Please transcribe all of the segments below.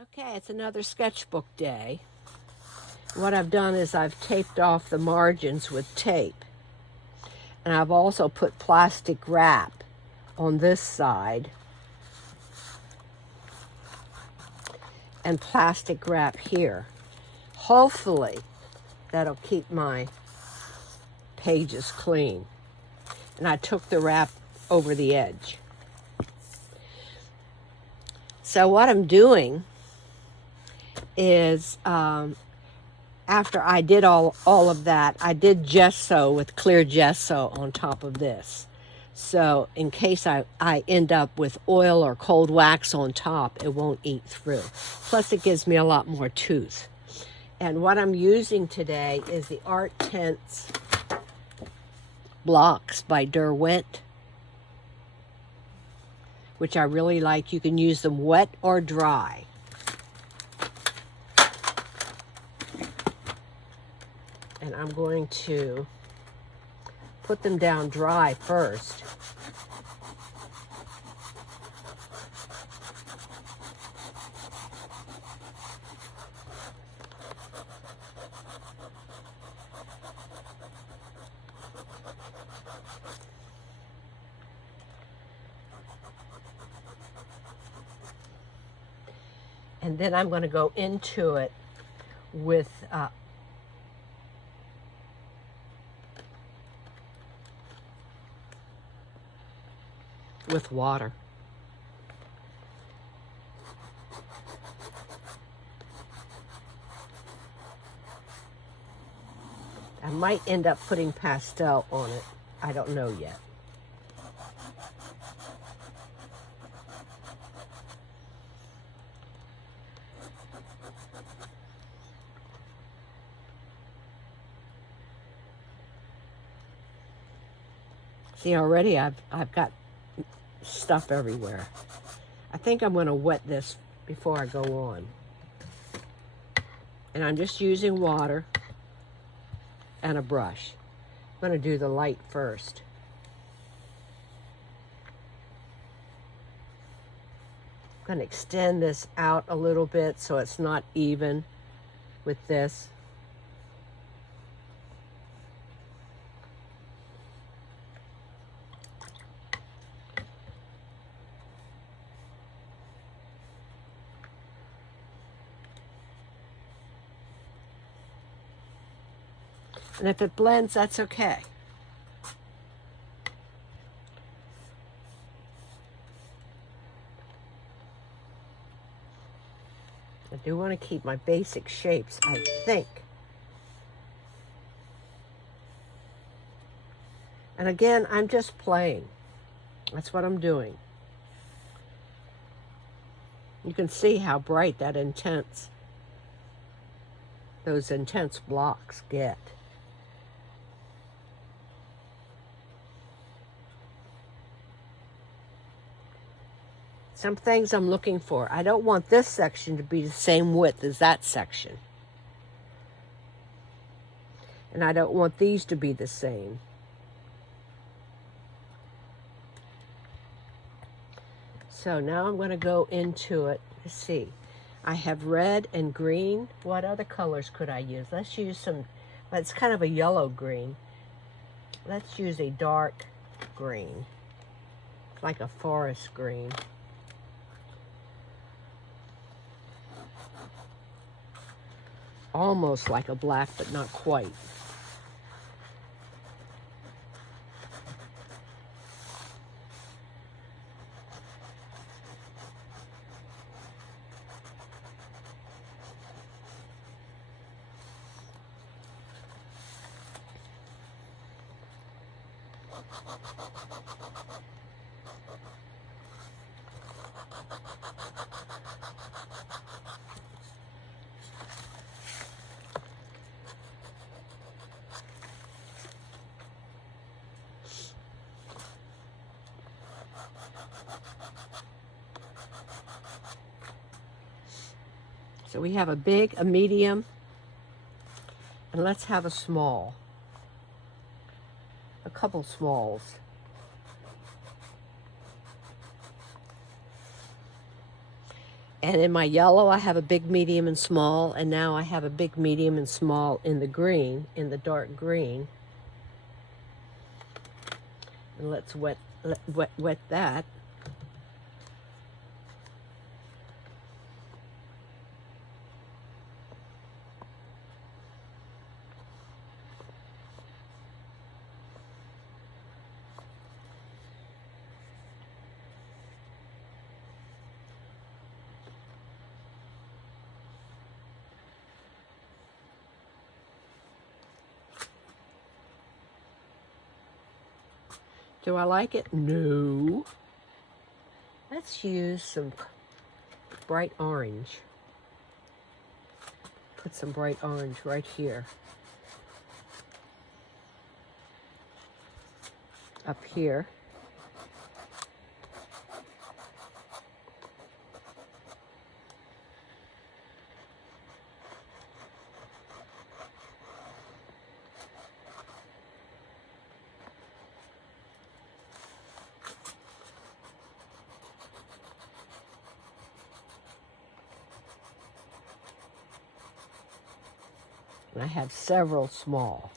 Okay, it's another sketchbook day. What I've done is I've taped off the margins with tape. And I've also put plastic wrap on this side and plastic wrap here. Hopefully that'll keep my pages clean. And I took the wrap over the edge. So what I'm doing is after I did all of that, I did gesso with clear gesso on top of this. So in case I end up with oil or cold wax on top, it won't eat through. Plus it gives me a lot more tooth. And what I'm using today is the Art Tints blocks by Derwent, which I really like. You can use them wet or dry. And I'm going to put them down dry first. And then I'm going to go into it with water. I might end up putting pastel on it. I don't know yet. See, already I've got stuff everywhere. I think I'm going to wet this before I go on. And I'm just using water and a brush. I'm going to do the light first. I'm going to extend this out a little bit so it's not even with this. And if it blends, that's okay. I do want to keep my basic shapes, I think. And again, I'm just playing. That's what I'm doing. You can see how bright those intense blocks get. Some things I'm looking for. I don't want this section to be the same width as that section. And I don't want these to be the same. So now I'm going to go into it. Let's see. I have red and green. What other colors could I use? Let's use some, it's kind of a yellow green. Let's use a dark green. It's like a forest green. Almost like a black, but not quite. So we have a big, a medium, and let's have a small. A couple smalls. And in my yellow, I have a big, medium, and small. And now I have a big, medium, and small in the green, in the dark green. And let's wet that. Do I like it? No. Let's use some bright orange. Put some bright orange right here. Up here. And I have several small.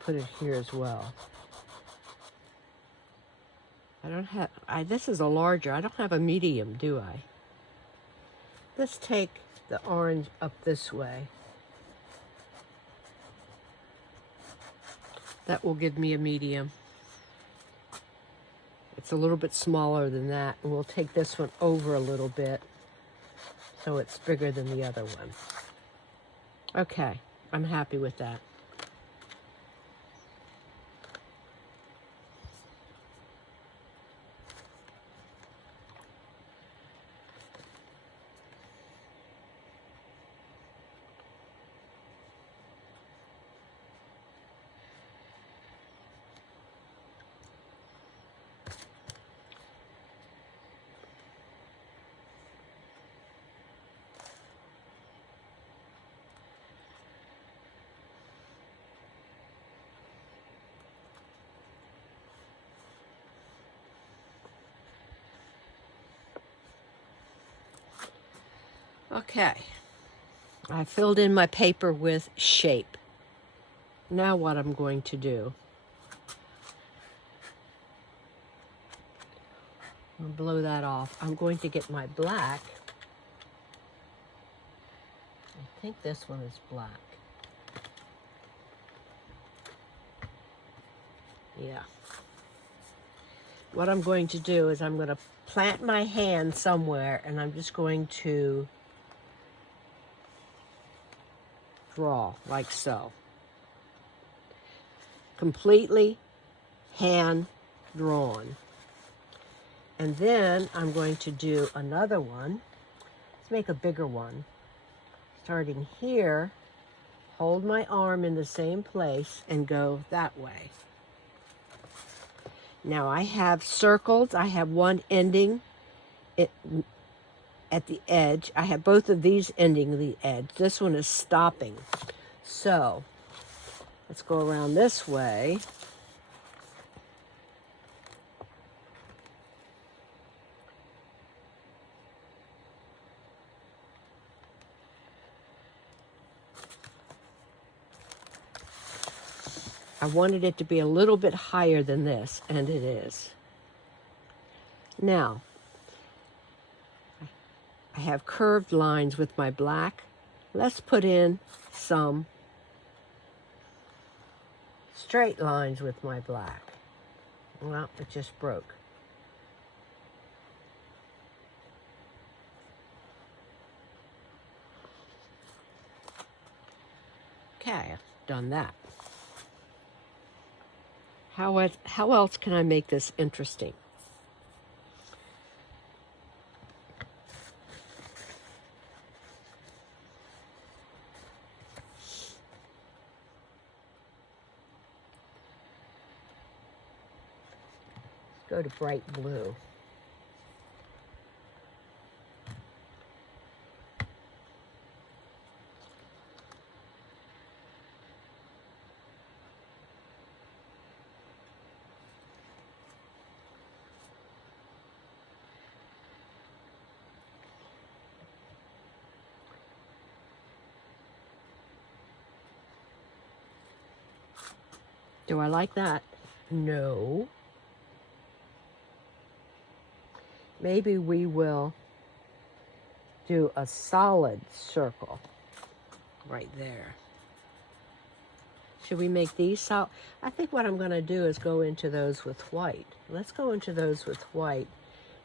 Put it here as well. I don't have, this is a larger, I don't have a medium, do I? Let's take the orange up this way. That will give me a medium. It's a little bit smaller than that, and we'll take this one over a little bit so it's bigger than the other one. Okay, I'm happy with that. Okay, I filled in my paper with shape. Now what I'm going to do, I'll blow that off. I'm going to get my black. I think this one is black. Yeah. What I'm going to do is I'm going to plant my hand somewhere, and I'm just going to draw like so. Completely hand drawn. And then I'm going to do another one. Let's make a bigger one. Starting here, hold my arm in the same place and go that way. Now I have circles. I have one ending at the edge. I have both of these ending the edge. This one is stopping. So let's go around this way. I wanted it to be a little bit higher than this, and it is. Now, I have curved lines with my black. Let's put in some straight lines with my black. Well, it just broke. Okay, I've done that. How else can I make this interesting? Let's go to bright blue. Do I like that? No. Maybe we will do a solid circle right there. Should we make these solid? I think what I'm going to do is go into those with white. Let's go into those with white,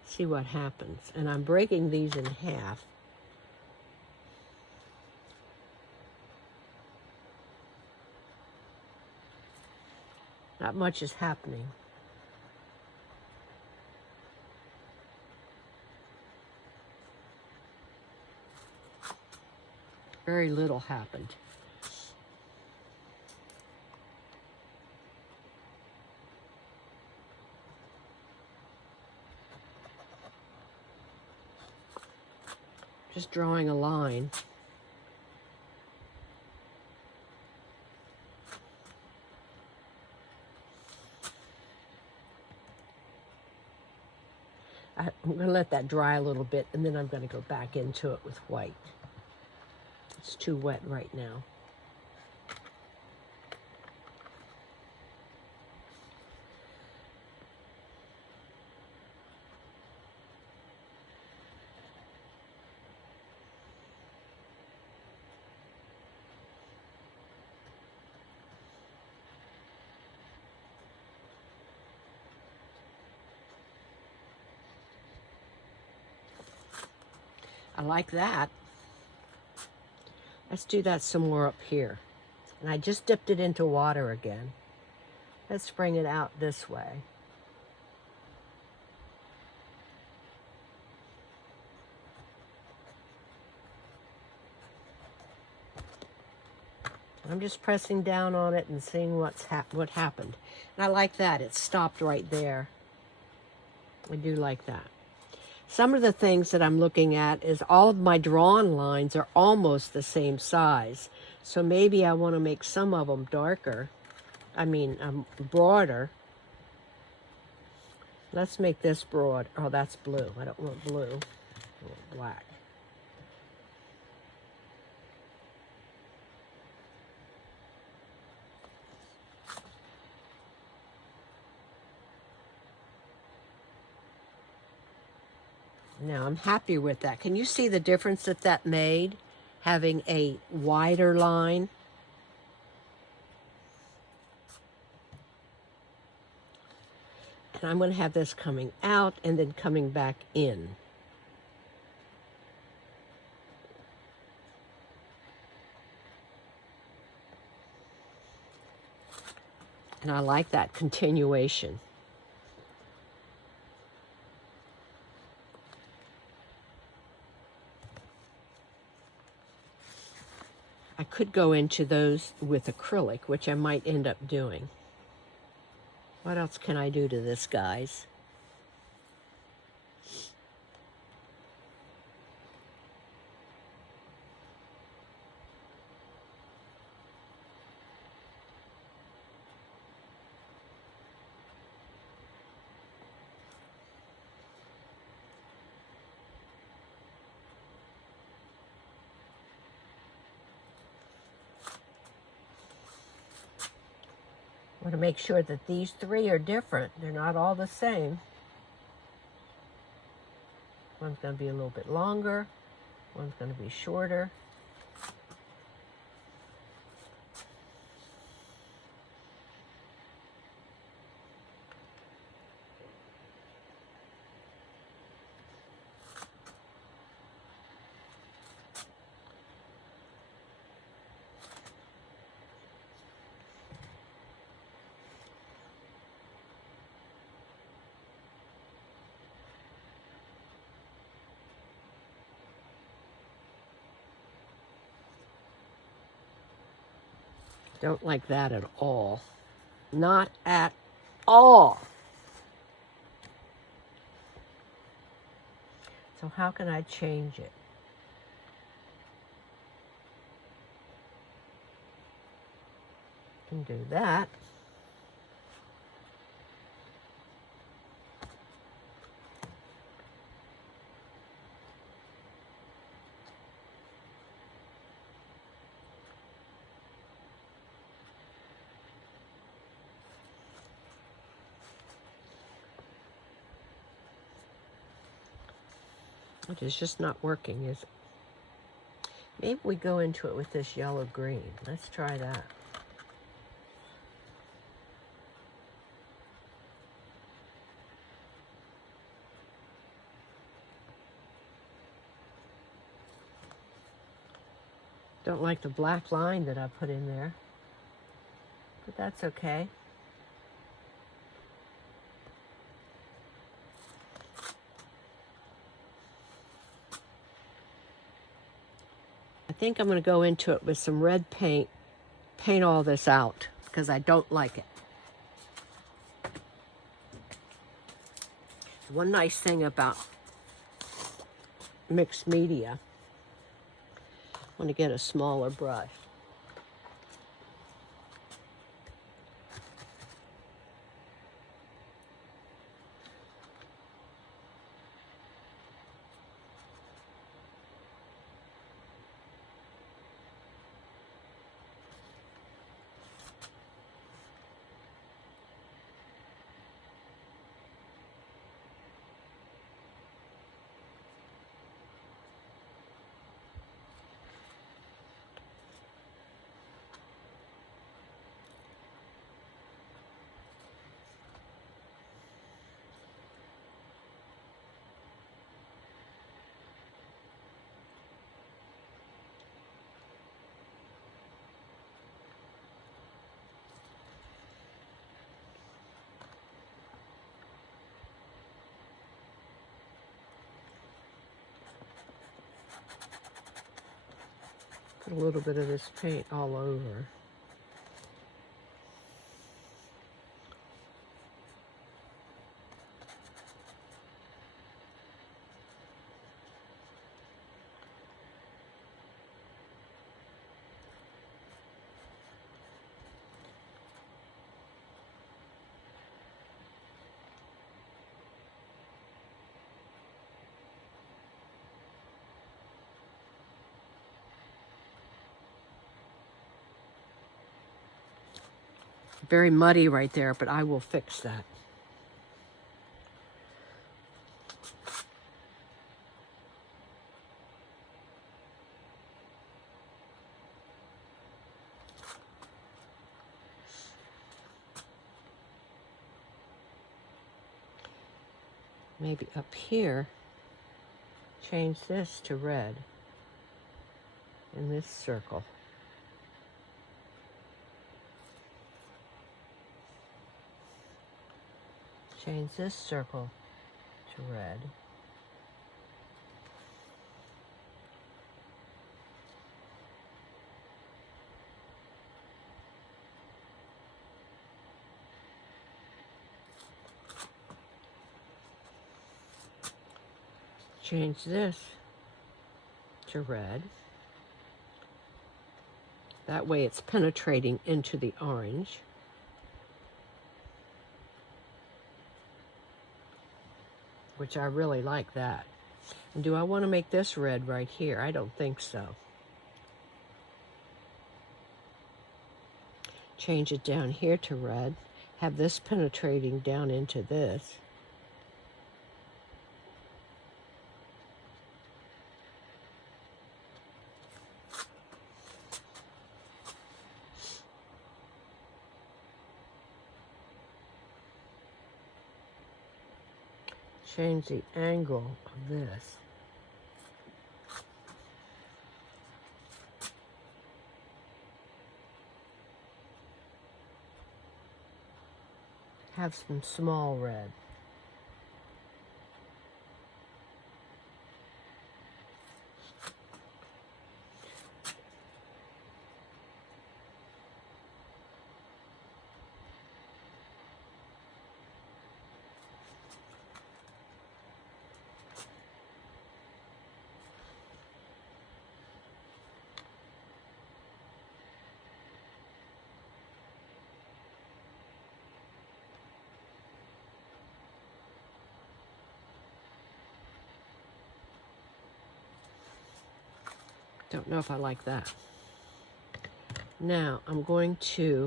see what happens. And I'm breaking these in half. Not much is happening. Very little happened. Just drawing a line. I'm going to let that dry a little bit, and then I'm going to go back into it with white. It's too wet right now. I like that. Let's do that some more up here. And I just dipped it into water again. Let's bring it out this way. I'm just pressing down on it and seeing what happened. And I like that. It stopped right there. I do like that. Some of the things that I'm looking at is all of my drawn lines are almost the same size. So maybe I want to make some of them darker. Broader. Let's make this broad. Oh, that's blue. I don't want blue. I want black. Now I'm happy with that. Can you see the difference that made, having a wider line? And I'm going to have this coming out and then coming back in. And I like that continuation. I could go into those with acrylic, which I might end up doing. What else can I do to this, guys? I want to make sure that these three are different. They're not all the same. One's going to be a little bit longer. One's going to be shorter. Don't like that at all. Not at all. So how can I change it? Can do that. It is just not working, is it? Maybe we go into it with this yellow-green. Let's try that. Don't like the black line that I put in there, but that's okay. I think I'm going to go into it with some red paint, paint all this out, because I don't like it. One nice thing about mixed media, I want to get a smaller brush. Put a little bit of this paint all over. Very muddy right there, but I will fix that. Maybe up here, change this to red in this circle. Change this circle to red. Change this to red. That way it's penetrating into the orange. Which I really like that. And do I want to make this red right here? I don't think so. Change it down here to red. Have this penetrating down into this. Change the angle of this. Have some small red. Don't know if I like that. Now I'm going to,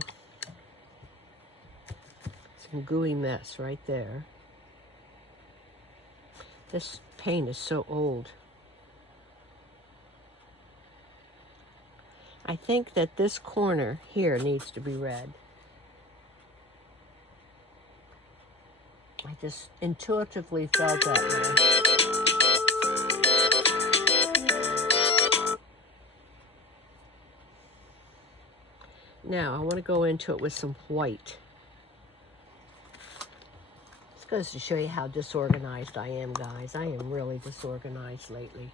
some gooey mess right there. This paint is so old. I think that this corner here needs to be red. I just intuitively felt that way. Now I want to go into it with some white. This goes to show you how disorganized I am, guys. I am really disorganized lately.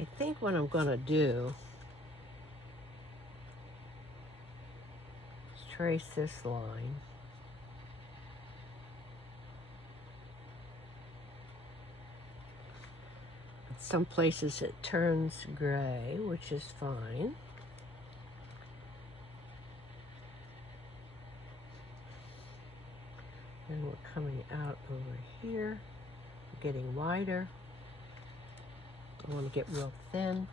I think what I'm going to do is trace this line. In some places it turns gray, which is fine. And we're coming out over here, getting wider. I want to get real thin.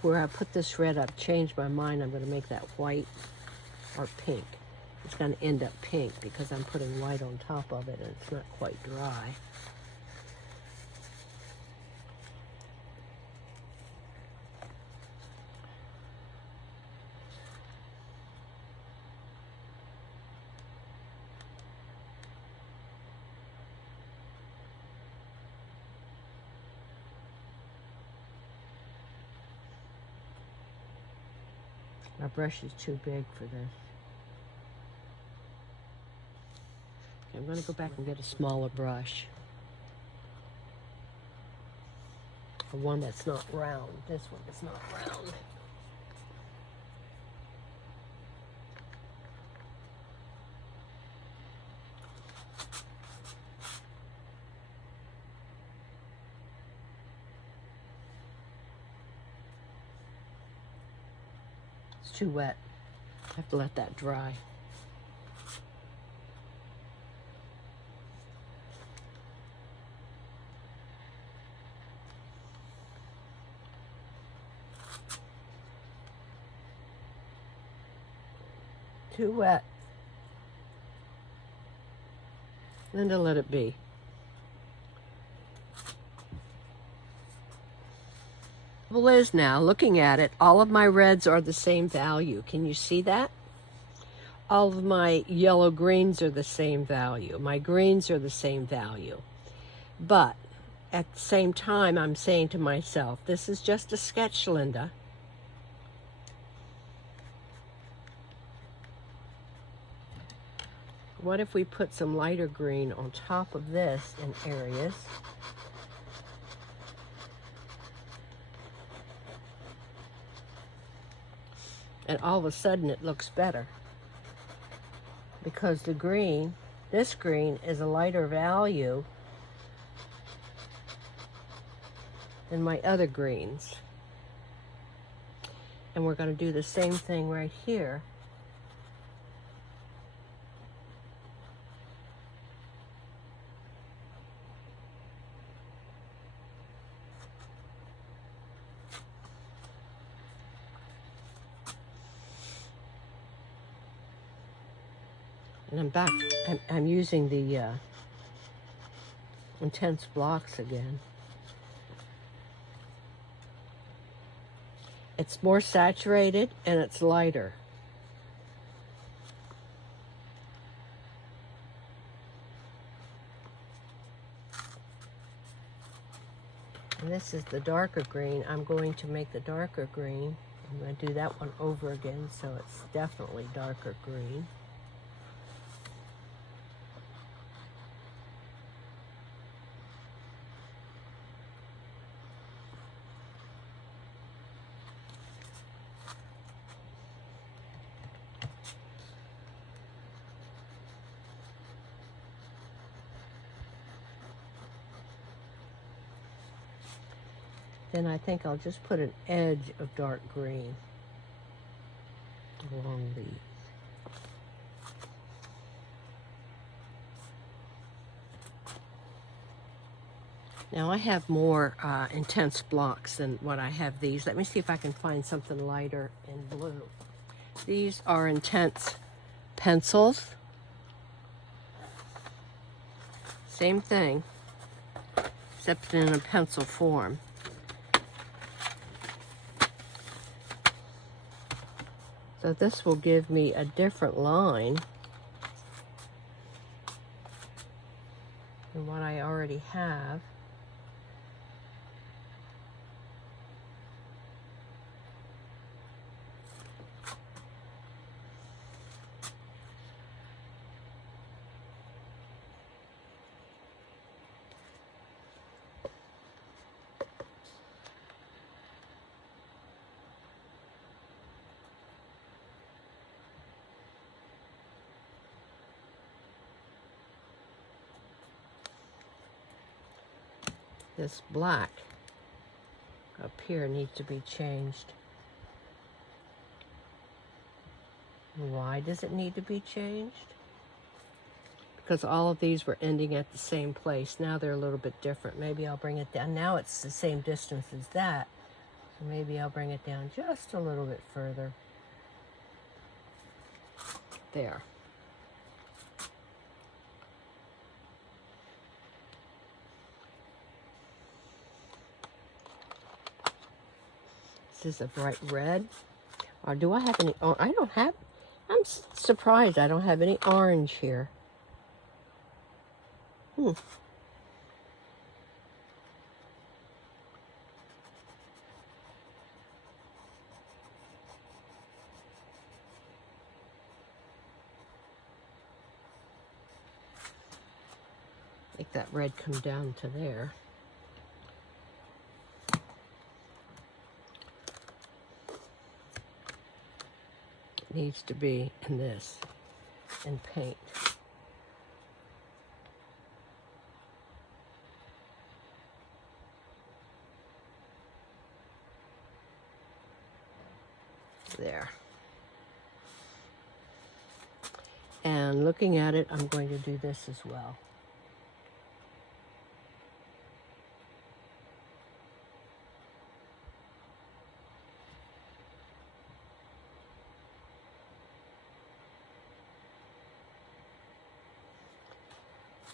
Where I put this red, I've changed my mind. I'm going to make that white or pink. It's going to end up pink because I'm putting white on top of it and it's not quite dry. My brush is too big for this. Okay, I'm going to go back and get a smaller brush. One that's not round. This one is not round. It's too wet. I have to let that dry. Too wet. Linda, let it be. Well, is now, looking at it, all of my reds are the same value. Can you see that? All of my yellow greens are the same value. My greens are the same value. But at the same time, I'm saying to myself, this is just a sketch, Linda. What if we put some lighter green on top of this in areas? And all of a sudden it looks better. Because the green, this green is a lighter value than my other greens. And we're going to do the same thing right here. And I'm back. I'm using the intense blocks again. It's more saturated and it's lighter. And this is the darker green. I'm going to make the darker green. I'm going to do that one over again so it's definitely darker green. Then I think I'll just put an edge of dark green along these. Now I have more intense blocks than what I have these. Let me see if I can find something lighter in blue. These are intense pencils. Same thing, except in a pencil form. So this will give me a different line than what I already have. This black up here needs to be changed. Why does it need to be changed? Because all of these were ending at the same place. Now they're a little bit different. Maybe I'll bring it down. Now it's the same distance as that. So maybe I'll bring it down just a little bit further. There. This is a bright red. Or do I have any? Oh, I don't have. I'm surprised I don't have any orange here. Make that red come down to there. It needs to be in this, in paint. There. And looking at it, I'm going to do this as well.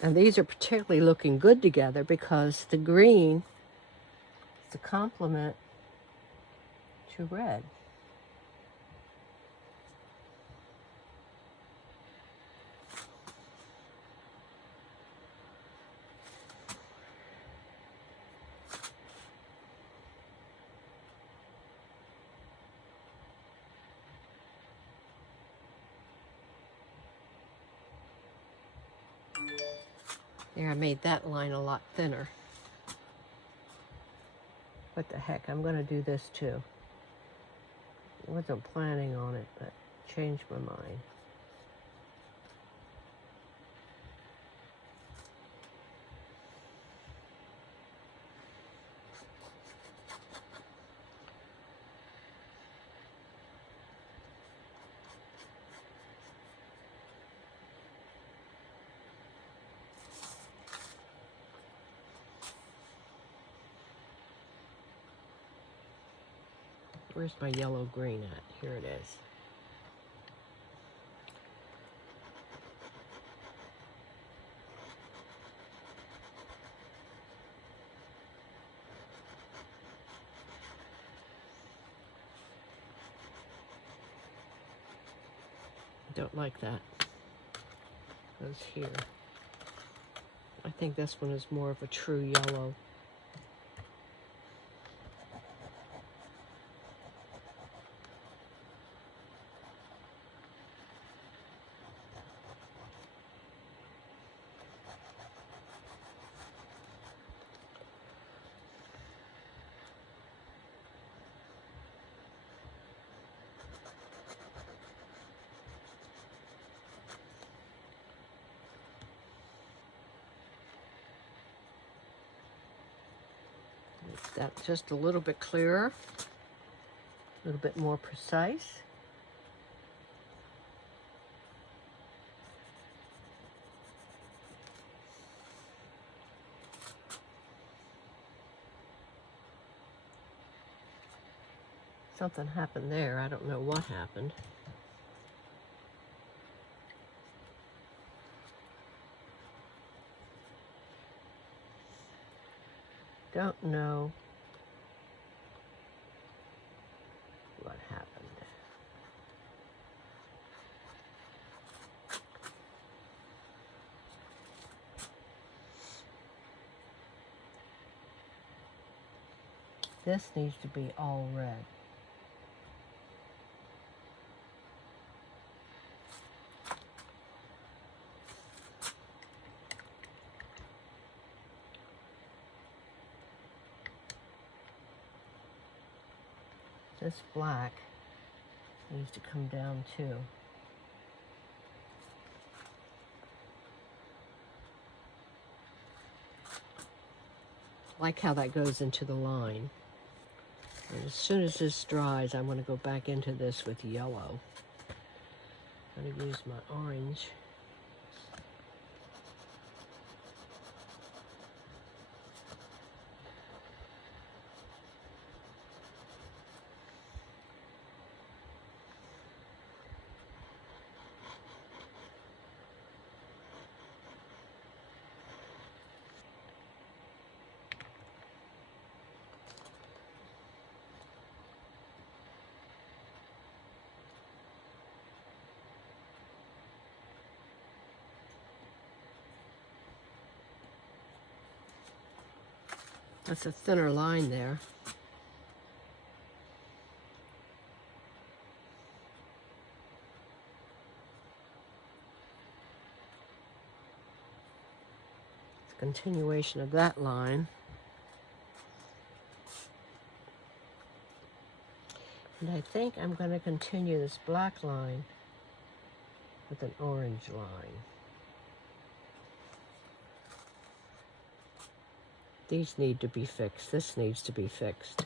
And these are particularly looking good together because the green is a complement to red. There, I made that line a lot thinner. What the heck, I'm going to do this too. I wasn't planning on it, but changed my mind. Where's my yellow-green at? Here it is. Don't like that. Goes here. I think this one is more of a true yellow. Make that just a little bit clearer, a little bit more precise. Something happened there. I don't know what happened. Don't know what happened. This needs to be all red. This black needs to come down too. Like how that goes into the line. And as soon as this dries, I'm going to go back into this with yellow. I'm going to use my orange. That's a thinner line there. It's a continuation of that line. And I think I'm going to continue this black line with an orange line. These need to be fixed. This needs to be fixed.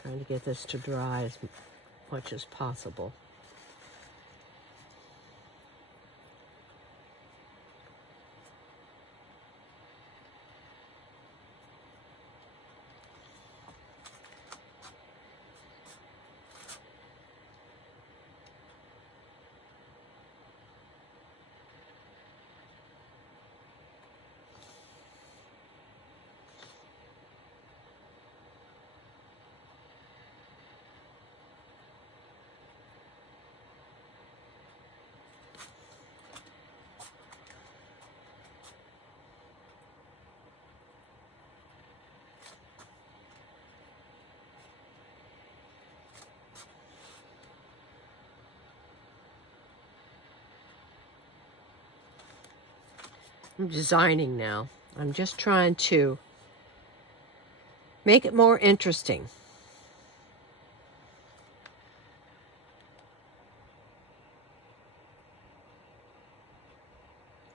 Trying to get this to dry as much as possible. I'm designing now. I'm just trying to make it more interesting.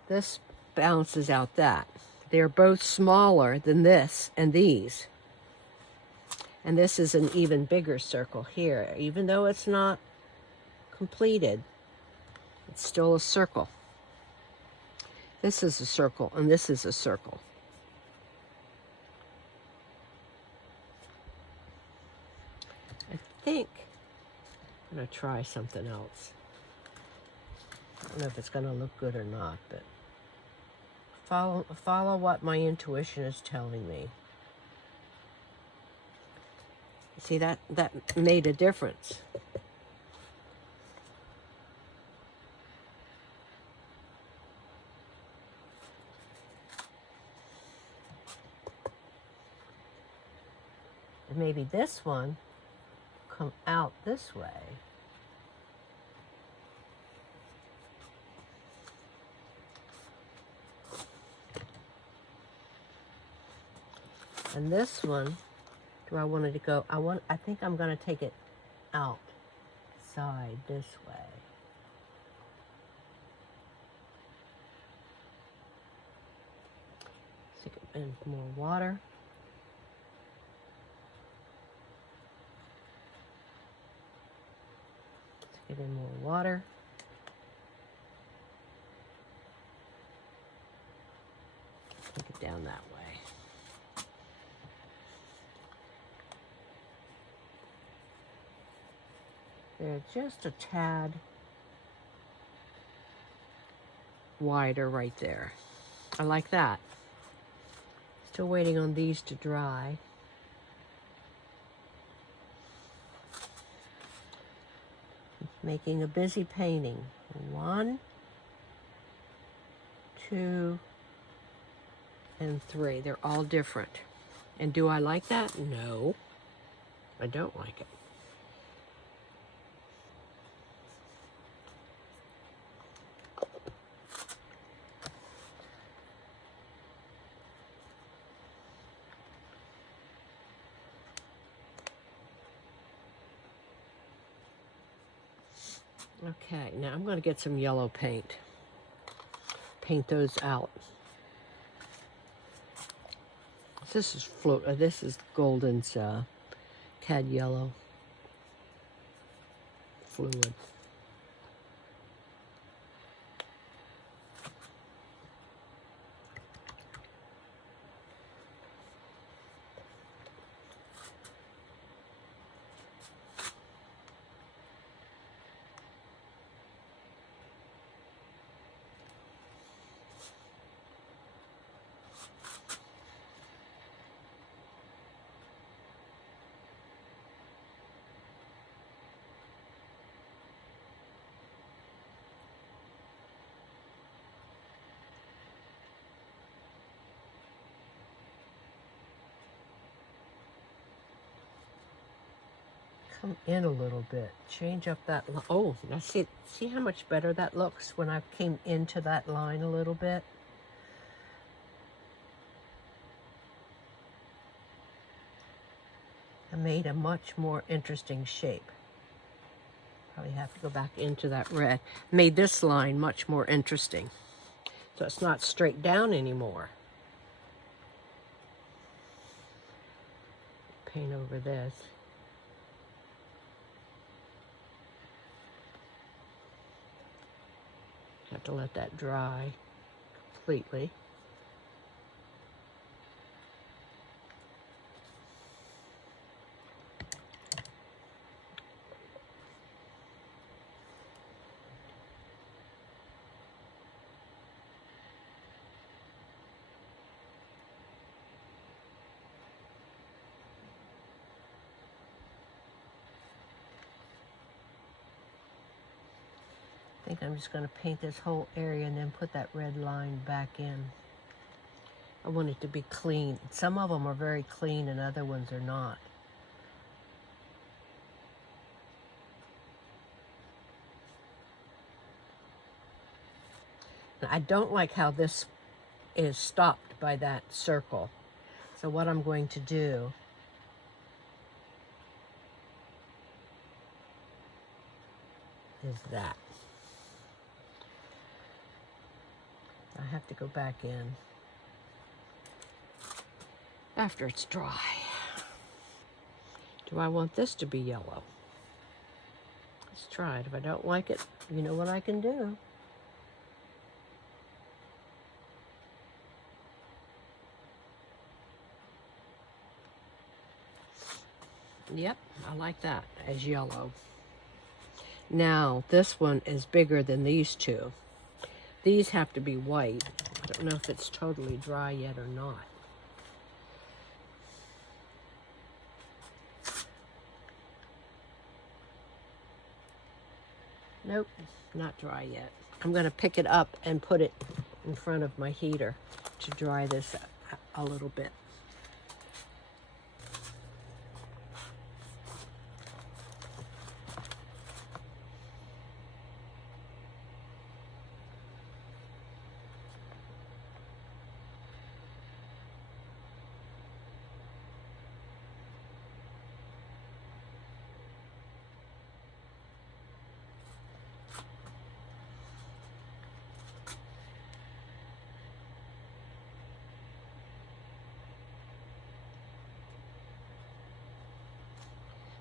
This balances out that. They're both smaller than this and these. And this is an even bigger circle here. Even though it's not completed, it's still a circle. This is a circle, and this is a circle. I think I'm going to try something else. I don't know if it's going to look good or not, but follow what my intuition is telling me. See, that made a difference. And maybe this one come out this way. And this one, do I want it to go? I think I'm going to take it outside this way. Stick it in more water. Stick it in more water. Take it down that way. They're just a tad wider right there. I like that. Still waiting on these to dry. Making a busy painting. 1, 2, and 3. They're all different. And do I like that? No, I don't like it. Okay, now I'm going to get some yellow paint. Paint those out. This is Golden's Cad Yellow fluid. Come in a little bit. Change up that line. Oh, now see how much better that looks when I came into that line a little bit? I made a much more interesting shape. Probably have to go back into that red. Made this line much more interesting. So it's not straight down anymore. Paint over this. Have to let that dry completely. I think I'm just going to paint this whole area and then put that red line back in. I want it to be clean. Some of them are very clean and other ones are not. Now, I don't like how this is stopped by that circle. So what I'm going to do is that. I have to go back in after it's dry. Do I want this to be yellow? Let's try it. If I don't like it, you know what I can do. Yep, I like that as yellow. Now, this one is bigger than these two. These have to be white. I don't know if it's totally dry yet or not. Nope, not dry yet. I'm going to pick it up and put it in front of my heater to dry this a little bit.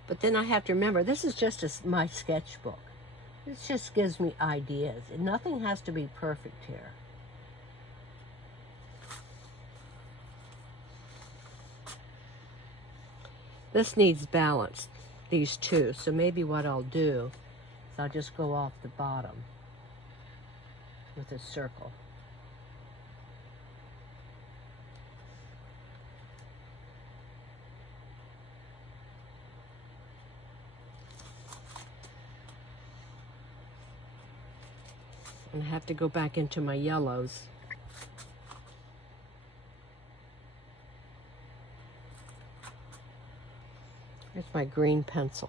But then I have to remember, this is just my sketchbook. This just gives me ideas. And nothing has to be perfect here. This needs balance, these two. So maybe what I'll do is I'll just go off the bottom with a circle. And I have to go back into my yellows. Here's my green pencil.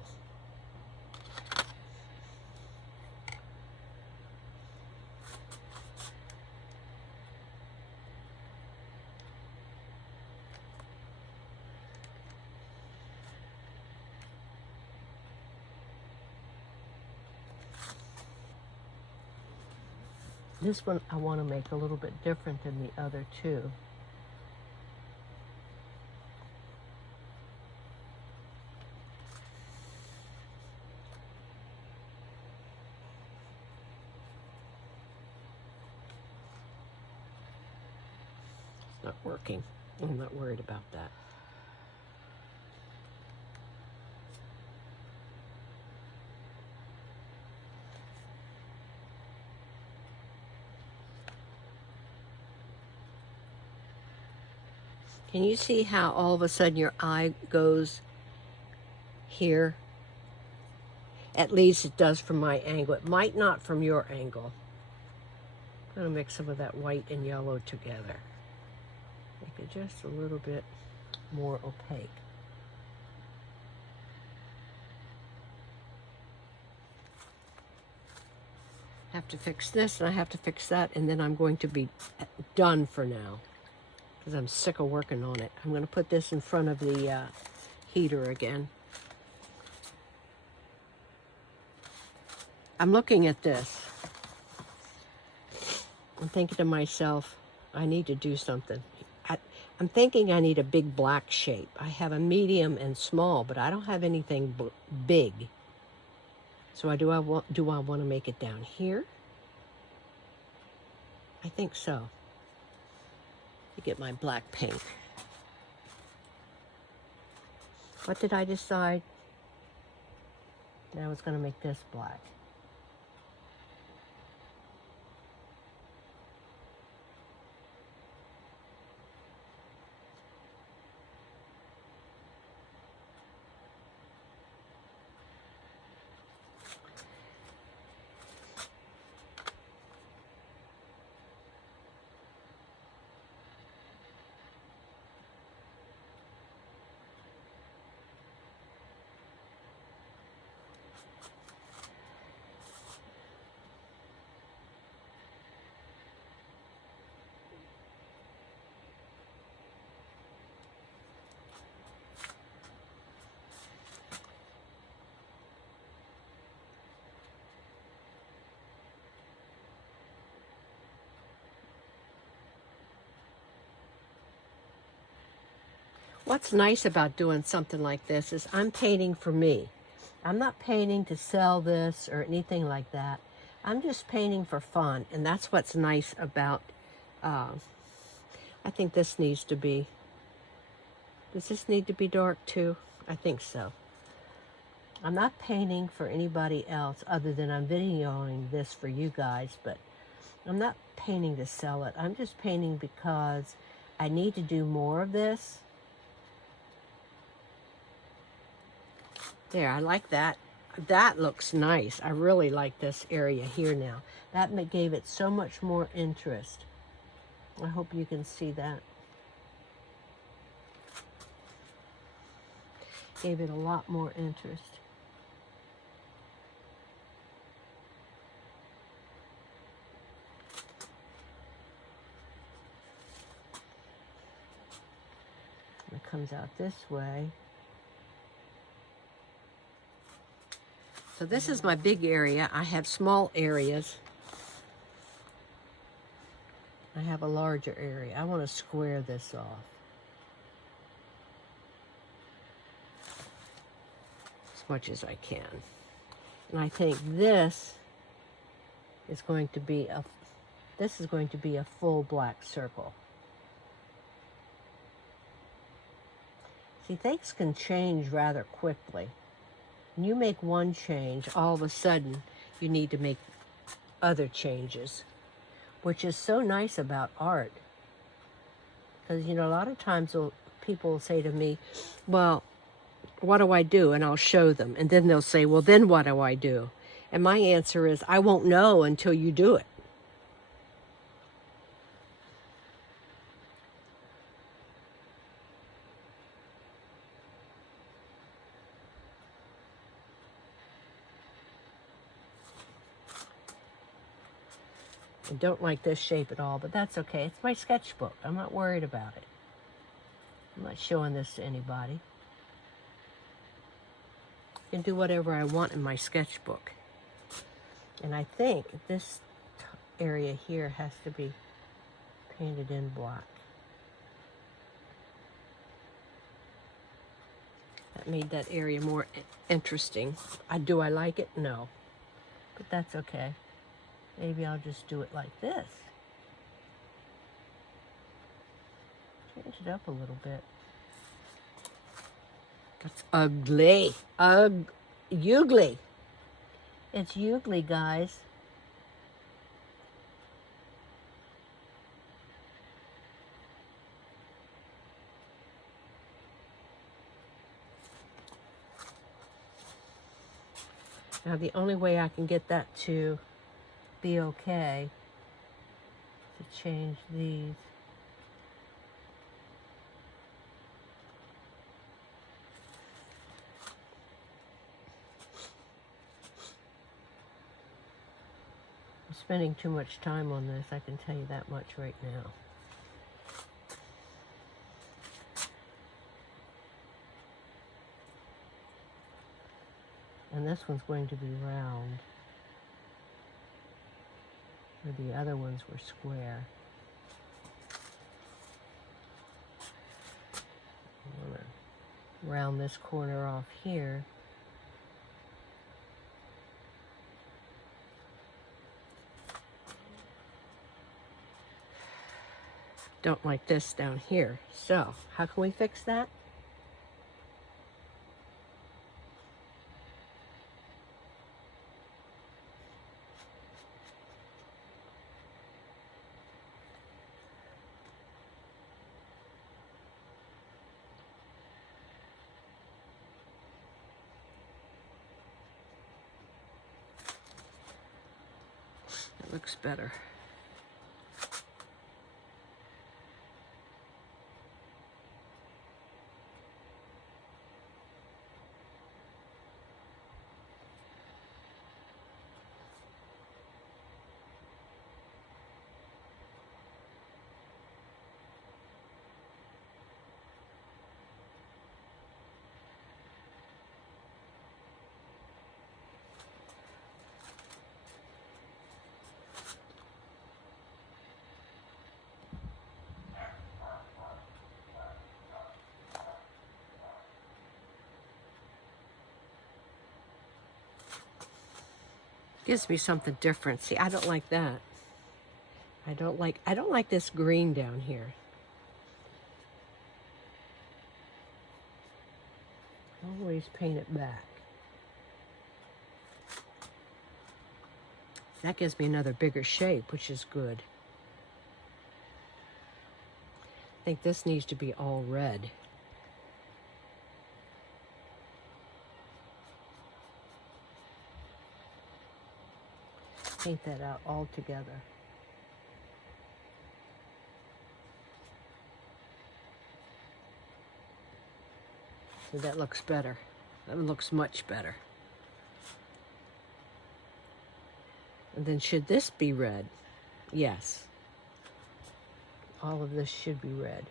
This one I want to make a little bit different than the other two. It's not working. I'm not worried about that. Can you see how all of a sudden your eye goes here? At least it does from my angle. It might not from your angle. I'm going to mix some of that white and yellow together. Make it just a little bit more opaque. I have to fix this and I have to fix that, and then I'm going to be done for now. Because I'm sick of working on it. I'm going to put this in front of the heater again. I'm looking at this. I'm thinking to myself, I need to do something. I'm thinking I need a big black shape. I have a medium and small, but I don't have anything big. So do I want to make it down here? I think so. To get my black paint. What did I decide? I was going to make this black. What's nice about doing something like this is I'm painting for me. I'm not painting to sell this or anything like that. I'm just painting for fun, and that's what's nice about, I think this needs to be, does this need to be dark too? I think so. I'm not painting for anybody else other than I'm videoing this for you guys, but I'm not painting to sell it. I'm just painting because I need to do more of this. There, I like that. That looks nice. I really like this area here now. That gave it so much more interest. I hope you can see that. Gave it a lot more interest. It comes out this way. So this is my big area. I have small areas. I have a larger area. I want to square this off. much as I can. And I think this is going to be a full black circle. See, things can change rather quickly. When you make one change, all of a sudden you need to make other changes, which is so nice about art. Because, you know, a lot of times people will say to me, well, what do I do? And I'll show them. And then they'll say, well, then what do I do? And my answer is, I won't know until you do it. I don't like this shape at all, but that's okay. It's my sketchbook. I'm not worried about it. I'm not showing this to anybody. I can do whatever I want in my sketchbook. And I think this area here has to be painted in black. That made that area more interesting. Do I like it? No. But that's okay. Maybe I'll just do it like this. Change it up a little bit. That's ugly. Ugly. It's ugly, guys. Now the only way I can get that to be okay to change these. I'm spending too much time on this, I can tell you that much right now. And this one's going to be round, where the other ones were square. I'm going to round this corner off here. Don't like this down here. So, how can we fix that? That looks better. Gives me something different. See, I don't like that. I don't like this green down here. Always paint it back. That gives me another bigger shape, which is good. I think this needs to be all red. Paint that out all together. So that looks better. That looks much better. And then should this be red? Yes. All of this should be red.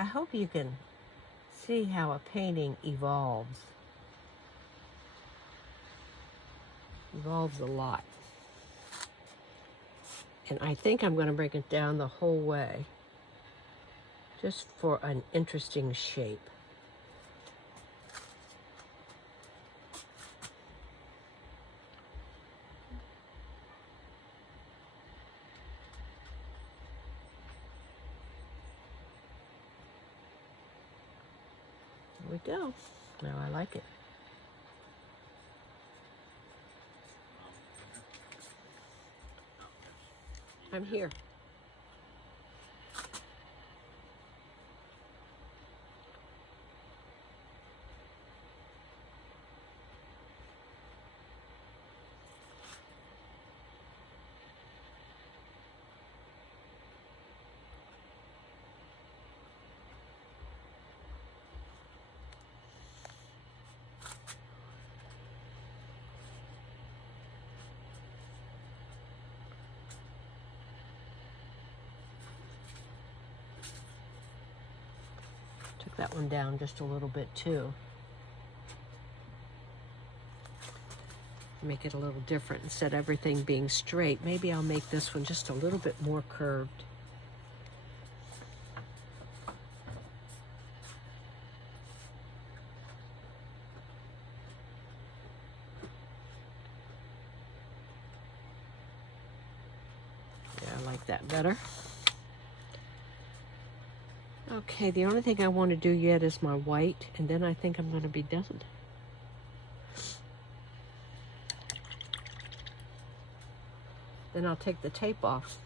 I hope you can see how a painting evolves. Evolves a lot. And I think I'm going to bring it down the whole way, just for an interesting shape. There we go. Now I like it. I'm here. Took that one down just a little bit too. Make it a little different. Instead of everything being straight, maybe I'll make this one just a little bit more curved. Yeah, I like that better. Okay, the only thing I want to do yet is my white, and then I think I'm going to be done. Then I'll take the tape off.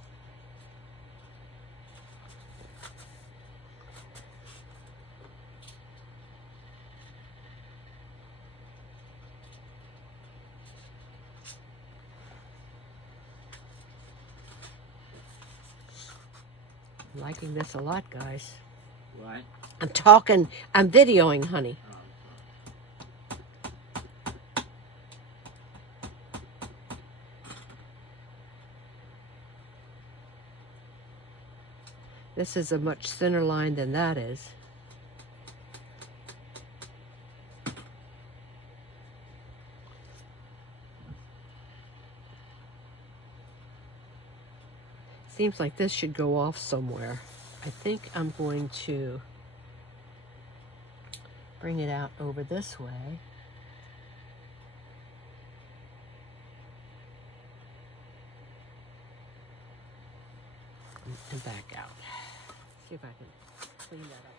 I'm liking this a lot, guys. What? I'm videoing, honey. This is a much thinner line than that is. Seems like this should go off somewhere. I think I'm going to bring it out over this way. And back out. See if I can clean that up.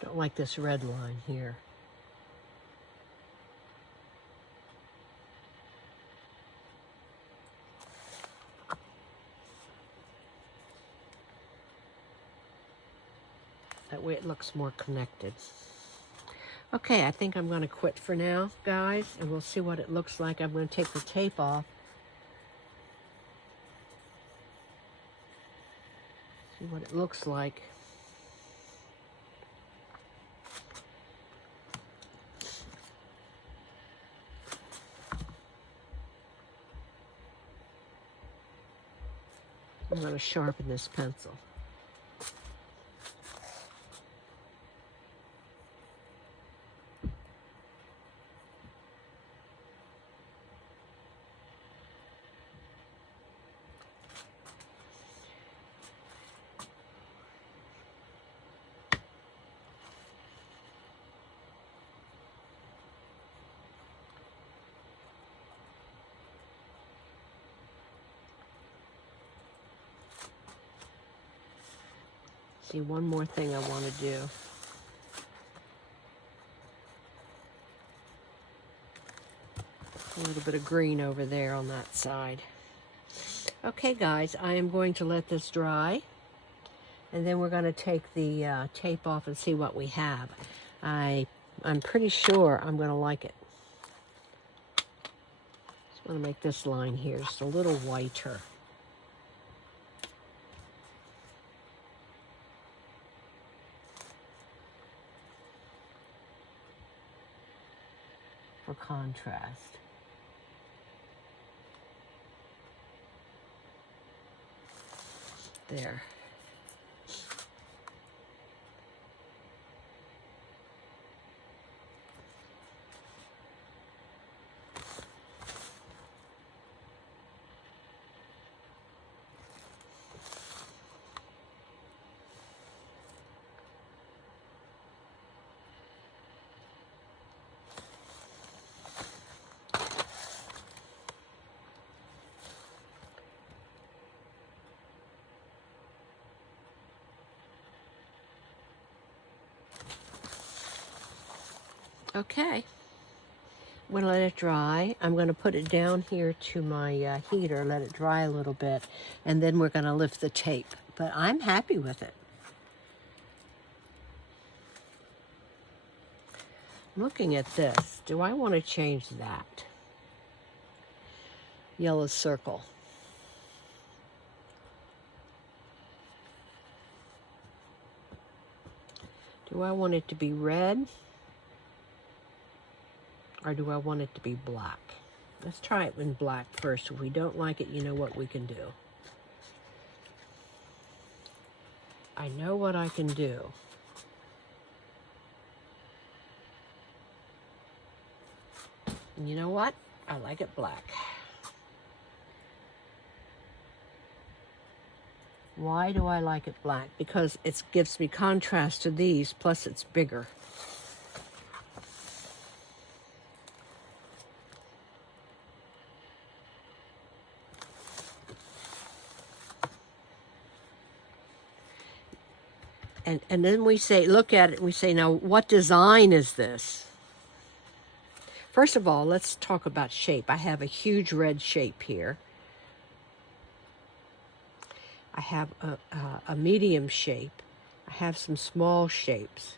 Don't like this red line here. That way it looks more connected. Okay, I think I'm going to quit for now, guys, and we'll see what it looks like. I'm going to take the tape off. See what it looks like. I'm going to sharpen this pencil. See, one more thing I want to do. A little bit of green over there on that side. Okay, guys, I am going to let this dry, and then we're going to take the tape off and see what we have. I'm pretty sure I'm going to like it. Just want to make this line here just a little whiter. for contrast. There. Okay, I'm going to let it dry. I'm going to put it down here to my heater, let it dry a little bit, and then we're going to lift the tape. But I'm happy with it. Looking at this, do I want to change that? Yellow circle. Do I want it to be red? Or do I want it to be black? Let's try it in black first. If we don't like it, you know what we can do. I know what I can do. And you know what? I like it black. Why do I like it black? Because it gives me contrast to these, plus it's bigger. And then we say, look at it, and we say, now what design is this? First of all, let's talk about shape. I have a huge red shape here. I have a medium shape. I have some small shapes.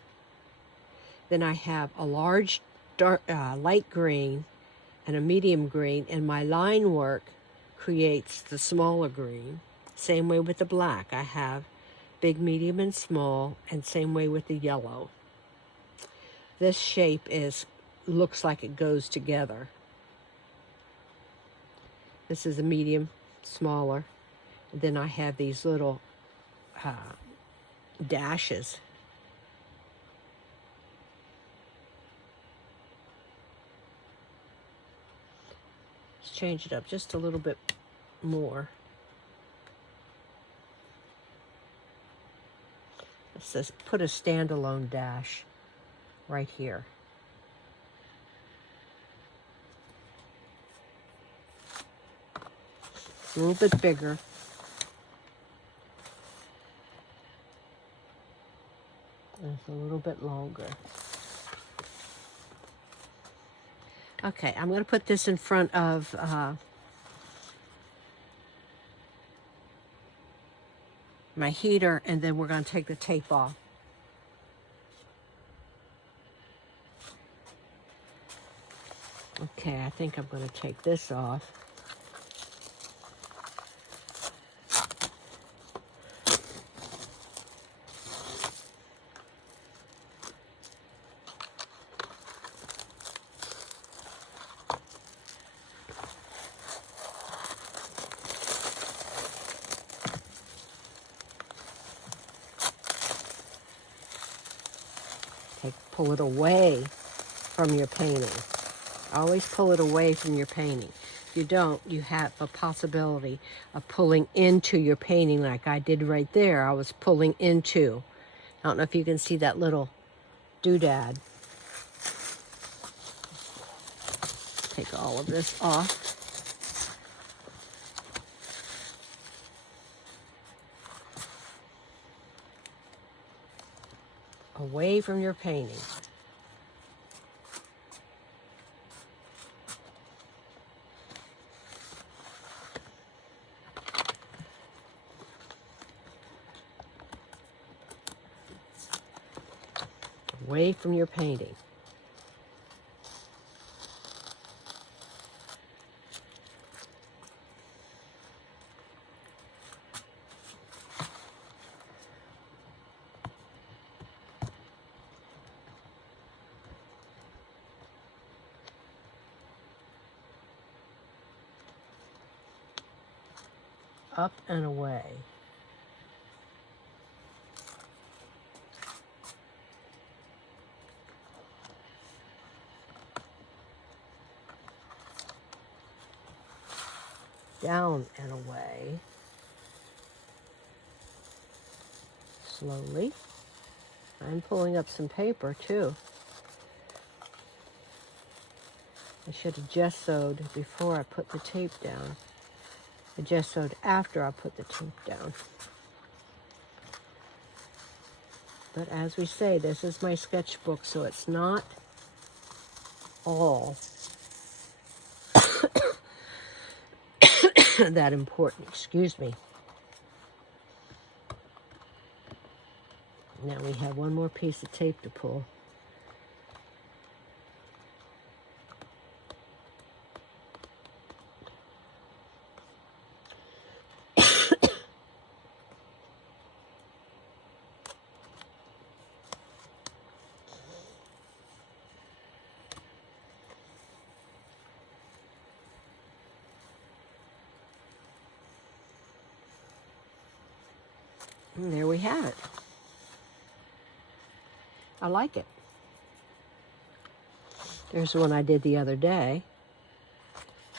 Then I have a large dark, light green and a medium green, and my line work creates the smaller green. Same way with the black. I have big, medium, and small, and same way with the yellow. This shape looks like it goes together. This is a medium, smaller. And then I have these little dashes. Let's change it up just a little bit more. It says put a standalone dash right here. A little bit bigger. And it's a little bit longer. Okay, I'm going to put this in front of my heater, and then we're going to take the tape off. Okay, I think I'm going to take this off. Pull it away from your painting. Always pull it away from your painting. If you don't, you have a possibility of pulling into your painting like I did right there. I was pulling into. I don't know if you can see that little doodad. Take all of this off. Away from your painting. Away from your painting. up and away. Down and away. Slowly. I'm pulling up some paper too. I should have gessoed before I put the tape down. I gessoed after I put the tape down. But as we say, this is my sketchbook, so it's not all that important. Excuse me. Now we have one more piece of tape to pull. And there we have it. I like it. There's the one I did the other day,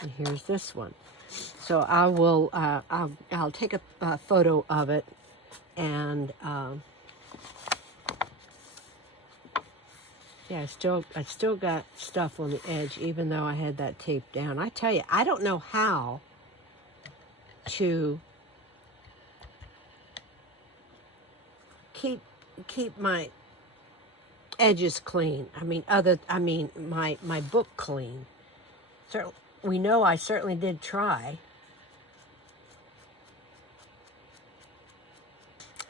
and here's this one. So I will, I'll take a photo of it, and yeah, I still got stuff on the edge, even though I had that tape down. I tell you, I don't know how to keep my edges clean. I mean, my book clean. So we know I certainly did try.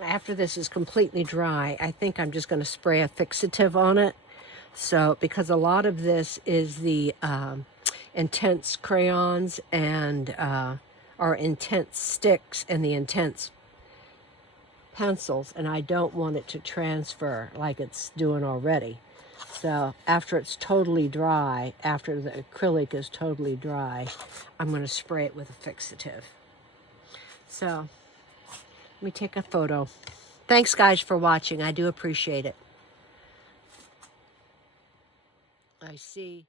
After this is completely dry, I think I'm just going to spray a fixative on it. So, because a lot of this is the intense crayons and or intense sticks and the intense pencils, and I don't want it to transfer like it's doing already. So after it's totally dry, after the acrylic is totally dry, I'm going to spray it with a fixative. So let me take a photo. Thanks guys for watching. I do appreciate it. I see